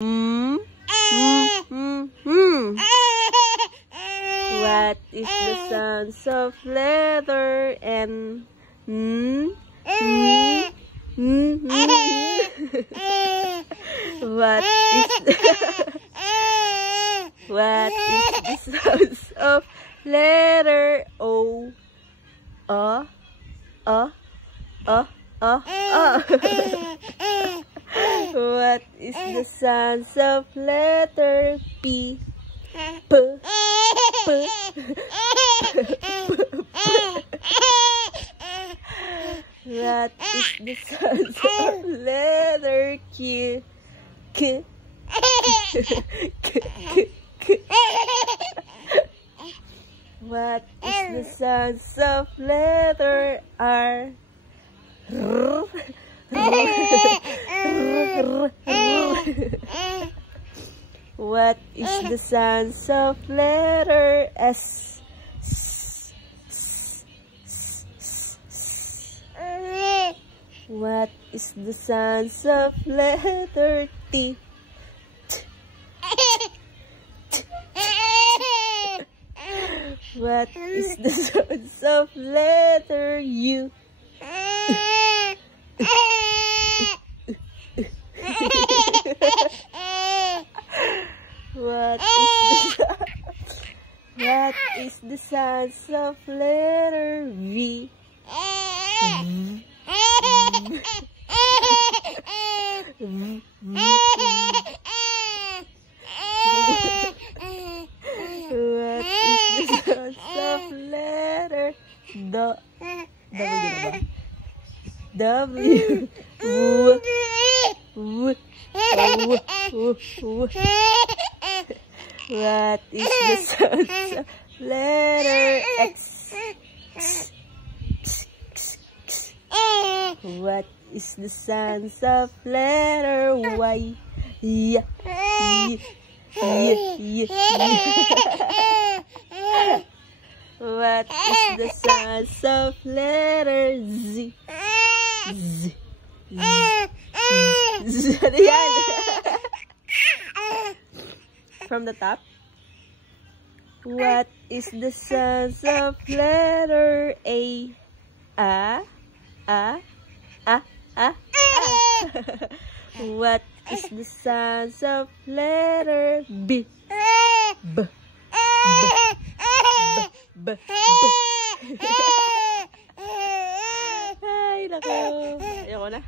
Hmm? What is the sounds of letter N? What is the sounds of letter O? What is the sounds of letter P? What is the sounds of letter Q? What is the sounds of letter R? What is the sounds of letter S? What is the sounds of letter T? What is the sounds of letter U? What is the sounds of letter V? What is the sounds of letter W? What is the sounds of letter X? What is the sounds of letter Y? What is the sounds of letter Z? From the top. What is the sounds of letter A? What is the sounds of letter B? Ay, naku. Ayoko na.